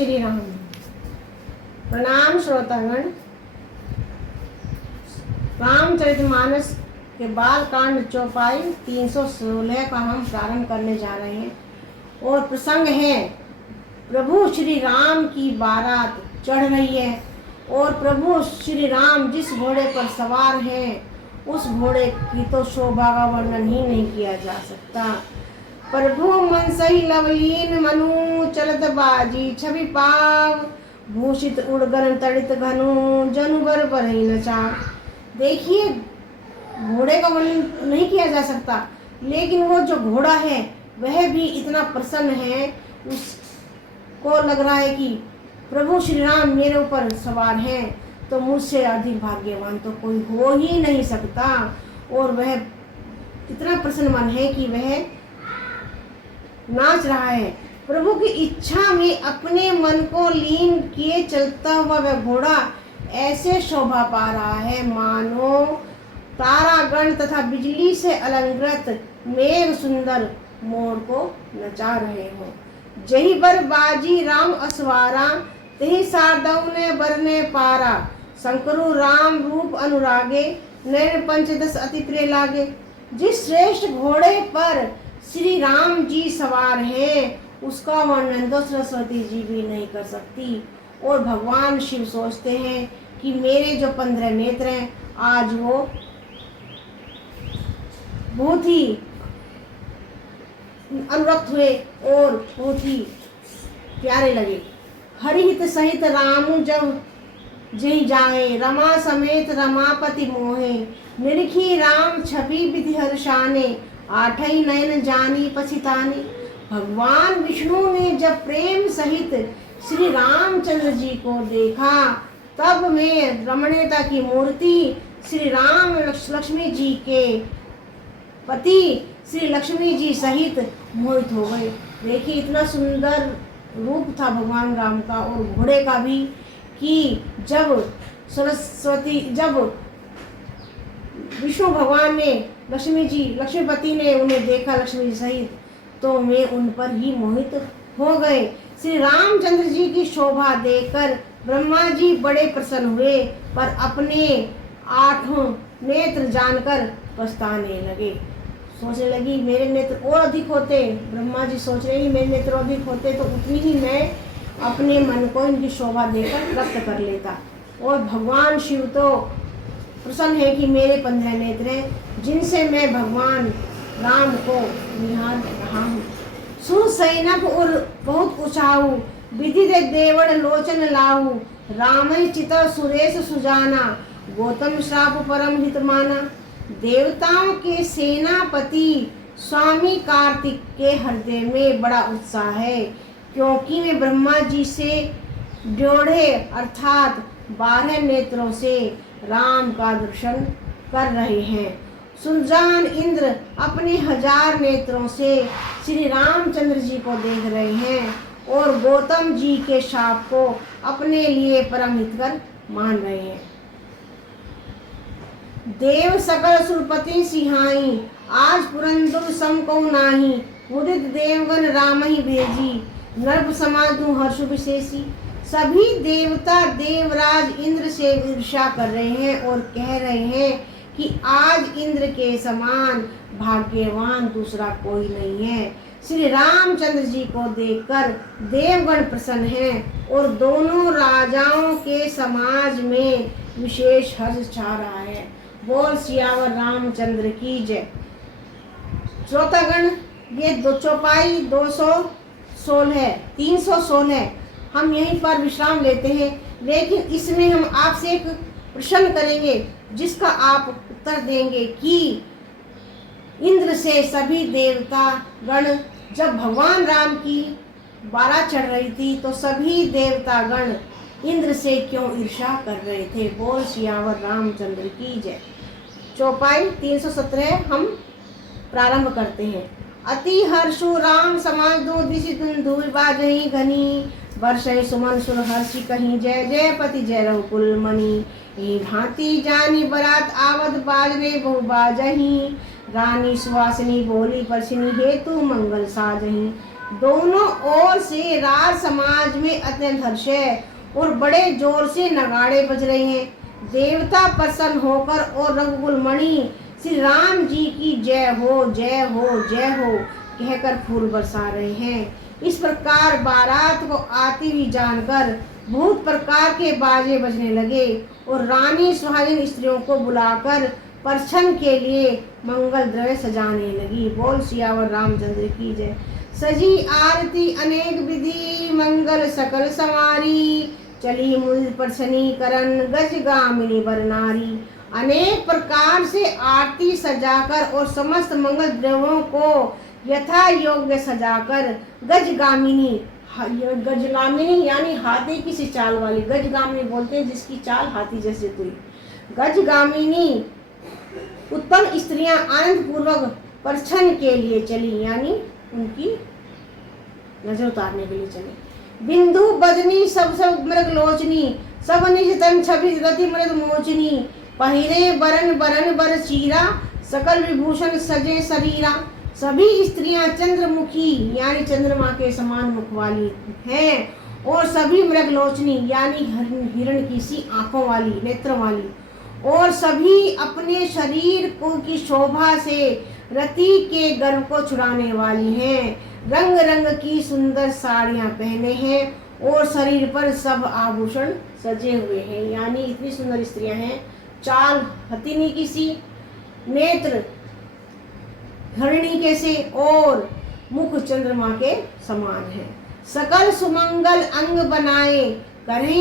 श्री राम। प्रणाम श्रोतागण। रामचरितमानस के बाल कांड चौपाई 316 का हम प्रारंभ करने जा रहे हैं और प्रसंग है प्रभु श्री राम की बारात चढ़ रही है और प्रभु श्री राम जिस घोड़े पर सवार हैं उस घोड़े की तो शोभा का वर्णन ही नहीं किया जा सकता। प्रभु मन सही लवलीन मनु चलत बाजी छवि पाव भूषित उड़गन तड़ित घनु जनु बर बरही नचा। देखिए, घोड़े का वर्णन नहीं किया जा सकता, लेकिन वो जो घोड़ा है वह भी इतना प्रसन्न है, उसको लग रहा है कि प्रभु श्री राम मेरे ऊपर सवार हैं तो मुझसे अधिक भाग्यवान तो कोई हो ही नहीं सकता। और वह इतना प्रसन्न मन है कि वह नाच रहा है। प्रभु की इच्छा में अपने मन को लीन किए चलता हुआ वह घोड़ा ऐसे शोभा पा रहा है मानो तारागण तथा बिजली से अलंकृत मेघ सुंदर मोर को नचा रहे हो। जही बर बाजी राम असवारा तही सारदव ने बरने पारा शंकरु राम रूप अनुरागे नैन पंचदश अति प्रिय लागे। जिस श्रेष्ठ घोड़े पर श्री राम जी सवार हैं उसका वर्णन तो सरस्वती जी भी नहीं कर सकती। और भगवान शिव सोचते हैं कि मेरे जो 15 नेत्र हैं आज वो बहुत ही अनुरक्त हुए और बहुत ही प्यारे लगे। हरिहित सहित रामु जब जही जाए रमा समेत रमापति मोहे निरखी राम छवि विधि हर्षाने आठई नयन जानी पछितानी। भगवान विष्णु ने जब प्रेम सहित श्री रामचंद्र जी को देखा तब में रमणीयता की मूर्ति श्री राम लक्ष्मी जी के पति श्री लक्ष्मी जी सहित मोहित हो गए। देखिए, इतना सुंदर रूप था भगवान राम का और घोड़े का भी कि जब विष्णु भगवान ने लक्ष्मीपति ने उन्हें देखा लक्ष्मी जी सहित तो वे उन पर ही मोहित हो गए। श्री रामचंद्र जी की शोभा देखकर ब्रह्मा जी बड़े प्रसन्न हुए पर अपने 8 नेत्र जानकर पछताने लगे। सोचने लगी मेरे नेत्र और अधिक होते, ब्रह्मा जी सोच रहे हैं मेरे नेत्र अधिक होते तो उतनी ही मैं अपने मन को इनकी शोभा देकर व्यक्त कर लेता। और भगवान शिव तो प्रसन्न है कि मेरे 15 नेत्र हैं जिनसे मैं भगवान राम को निहार रहा हूँ। सुसैनक और बहुत उचाऊ विधि दे देवड़ लोचन लाहू रामय चित सुरेश सुजाना गौतम श्राप परम हित माना। देवताओं के सेनापति स्वामी कार्तिक के हृदय में बड़ा उत्साह है क्योंकि वे ब्रह्मा जी से जोड़े अर्थात 12 नेत्रों से राम का दर्शन कर रहे हैं। सुजान इंद्र अपने 1000 नेत्रों से श्री रामचंद्र जी को देख रहे हैं और गौतम जी के शाप को अपने लिए परम हितकर मान रहे हैं। देव सकल सुरपति सिहाई आज पुरंदर सम को नाही उदित देवगण राम ही भेजी नर्प समाधु हर्ष विशेषी। सभी देवता देवराज इंद्र से ईर्ष्या कर रहे हैं और कह रहे हैं कि आज इंद्र के समान भाग्यवान दूसरा कोई नहीं है। श्री रामचंद्र जी को देखकर देवगण प्रसन्न हैं और दोनों राजाओं के समाज में विशेष हर्ष छा रहा है। बोल सियावर रामचंद्र की जय। श्रोतागण, ये चौपाई 316 हम यहीं पर विश्राम लेते हैं, लेकिन इसमें हम आपसे एक प्रश्न करेंगे जिसका आप उत्तर देंगे कि इंद्र से सभी देवता गण जब भगवान राम की बारात चढ़ रही थी तो सभी देवता गण इंद्र से क्यों ईर्ष्या कर रहे थे। बोल सियावर रामचंद्र की जय। चौपाई 317 हम प्रारंभ करते हैं। अति हर्षु राम समाज दो दिशि धूल बाजही घनी वर्षय सुमन सुर हर्षि कहीं जय जय पति जय रघुकुल मणि। भांति जानी बरात आवत बाजने बहु बाजही रानी सुवासिनी बोली परसिनी हेतु मंगल साजही। दोनों ओर से राज समाज में अत्यंत हर्ष है और बड़े जोर से नगाड़े बज रहे हैं। देवता प्रसन्न होकर और रघुकुल मणि श्री राम जी की जय हो जय हो जय हो कहकर फूल बरसा रहे हैं। इस प्रकार बारात को आती हुई जानकर बहुत प्रकार के बाजे बजने लगे और रानी सुहागिन स्त्रियों को बुलाकर परछन के लिए मंगल द्रव्य सजाने लगी। बोल सियावर रामचंद्र की जय। सजी आरती अनेक विधि मंगल सकल समारी, चली मूल परछनी करन गज गामिनी बर नारी। अनेक प्रकार से आरती सजाकर और समस्त मंगल द्रव्यों को यथा योग्य सजाकर गजगामिनी यानी हाथी की सी चाल वाली, गजगामिनी बोलते हैं जिसकी चाल हाथी जैसे कोई, गजगामिनी उत्तम स्त्रियां आनंद पूर्वक परछन के लिए चली, यानी उनकी नजर उतारने के लिए चली। बिंदु बदनी सब सब मृग लोचनी, सब निज तन छवि रति मृग मोचनी। पहिरे बरन बरन बर चीरा, सकल विभूषण सजे शरीरा। सभी स्त्रियां चंद्रमुखी यानी चंद्रमा के समान मुख वाली हैं और सभी मृगलोचनी यानी हिरण की सी आंखों वाली, नेत्र वाली, और सभी अपने शरीर को की शोभा से रति के गर्व को छुड़ाने वाली हैं। रंग रंग की सुंदर साड़ियां पहने हैं और शरीर पर सब आभूषण सजे हुए हैं, यानी इतनी सुंदर स्त्रियां हैं। चाल हथिनी की सी, नेत्र हरिणी के से और मुख चंद्रमा के समान है। सकल सुमंगल अंग बनाए करें